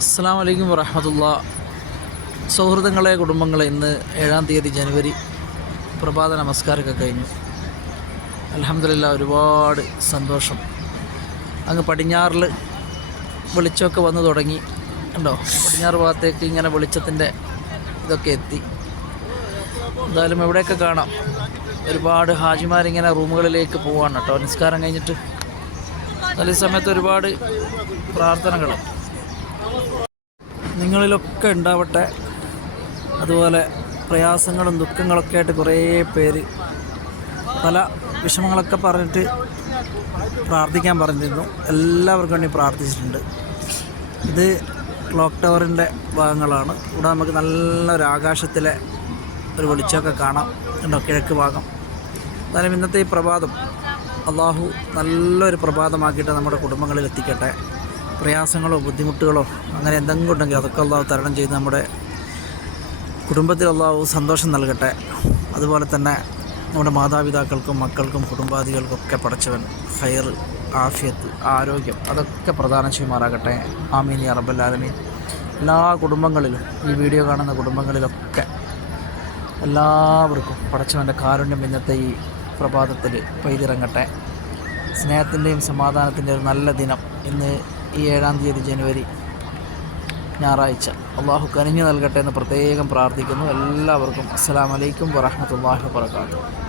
അസ്സാം വലൈക്കും വറഹമത്തുള്ള. സൗഹൃദങ്ങളെ കുടുംബങ്ങളെ ഇന്ന് ഏഴാം തീയതി ജനുവരി പ്രഭാത നമസ്കാരമൊക്കെ കഴിഞ്ഞു. അലഹമില്ല ഒരുപാട് സന്തോഷം. അങ്ങ് പടിഞ്ഞാറിൽ വെളിച്ചമൊക്കെ വന്നു തുടങ്ങി. ഉണ്ടോ പടിഞ്ഞാറ് ഭാഗത്തേക്ക് ഇങ്ങനെ വെളിച്ചത്തിന്റെ ഇതൊക്കെ എത്തി. എന്തായാലും എവിടെയൊക്കെ കാണാം. ഒരുപാട് ഹാജിമാരിങ്ങനെ റൂമുകളിലേക്ക് പോവാണ് കേട്ടോ. നിസ്കാരം കഴിഞ്ഞിട്ട്. നല്ല സമയത്ത് ഒരുപാട് പ്രാർത്ഥനകൾ നിങ്ങളിലൊക്കെ ഉണ്ടാവട്ടെ. അതുപോലെ പ്രയാസങ്ങളും ദുഃഖങ്ങളൊക്കെ ആയിട്ട് കുറേ പേര് പല വിഷമങ്ങളൊക്കെ പറഞ്ഞിട്ട് പ്രാർത്ഥിക്കാൻ പറഞ്ഞിരുന്നു. എല്ലാവർക്കും വേണ്ടി പ്രാർത്ഥിച്ചിട്ടുണ്ട്. ഇത് ക്ലോക്ക് ടവറിന്റെ ഭാഗങ്ങളാണ്. ഇവിടെ നമുക്ക് നല്ലൊരു ആകാശത്തിലെ ഒരു വെളിച്ചമൊക്കെ കാണാം ഉണ്ടോ കിഴക്ക് ഭാഗം. എന്നാലും ഇന്നത്തെ ഈ പ്രഭാതം അള്ളാഹു നല്ലൊരു പ്രഭാതമാക്കിയിട്ട് നമ്മുടെ കുടുംബങ്ങളിൽ എത്തിക്കട്ടെ. പ്രയാസങ്ങളോ ബുദ്ധിമുട്ടുകളോ അങ്ങനെ എന്തെങ്കിലും ഉണ്ടെങ്കിൽ അതൊക്കെ അള്ളാഹു തരണം ചെയ്ത് നമ്മുടെ കുടുംബത്തിൽ അള്ളാഹു സന്തോഷം നൽകട്ടെ. അതുപോലെ തന്നെ നമ്മുടെ മാതാപിതാക്കൾക്കും മക്കൾക്കും കുടുംബാദികൾക്കും ഒക്കെ പടച്ചവൻ ഹയർ ആഫിയത്ത് ആരോഗ്യം അതൊക്കെ പ്രധാനം ചെയ്യുമാറാകട്ടെ. ആമീൻ ആലമീൻ. എല്ലാ കുടുംബങ്ങളിലും ഈ വീഡിയോ കാണുന്ന കുടുംബങ്ങളിലൊക്കെ എല്ലാവർക്കും പടച്ചവന്റെ കാരുണ്യം ഇന്നത്തെ ഈ പ്രഭാതത്തിൽ പെയ്തിറങ്ങട്ടെ. സ്നേഹത്തിന്റെയും സമാധാനത്തിന്റെയും ഒരു നല്ല ദിനം. ഇന്ന് ഈ ഏഴാം തീയതി ജനുവരി ഞായറാഴ്ച. അള്ളാഹു കനിഞ്ഞു നൽകട്ടെ എന്ന് പ്രത്യേകം പ്രാർത്ഥിക്കുന്നു. എല്ലാവർക്കും അസ്സാം വലൈക്കും വറഹമത്തല്ലാഹി വാത്തു